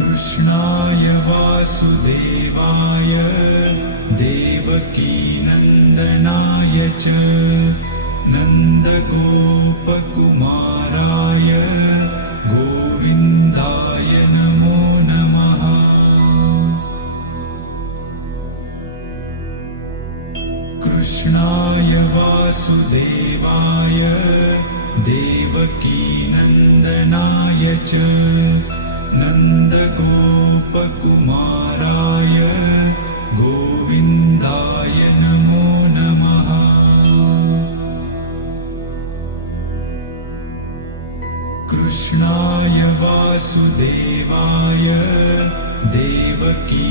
कृष्णाय वासुदेवाय देवकीनन्दनाय च नन्दगोपकुमाराय गोविन्दाय नमो नमः। कृष्णाय वासुदेवाय देवकीनन्दनाय च नन्दगोपकुमाराय गोविन्दाय नमो नमः। कृष्णाय वासुदेवाय देवकीनन्दनाय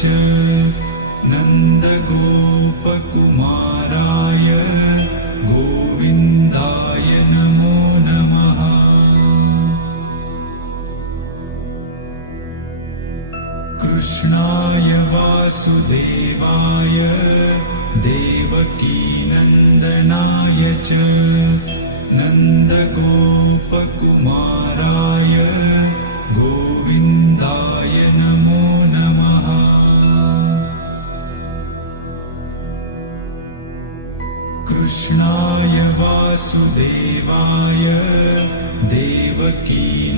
च नन्दगोपकुमाराय गोविन्दाय नमो नमः। कृष्णाय वासुदेवाय देवकीनन्दनाय च नन्दगोपकुमाराय गोविन्दाय नमो नमः। कृष्णाय वासुदेवाय देवकीनन्दनाय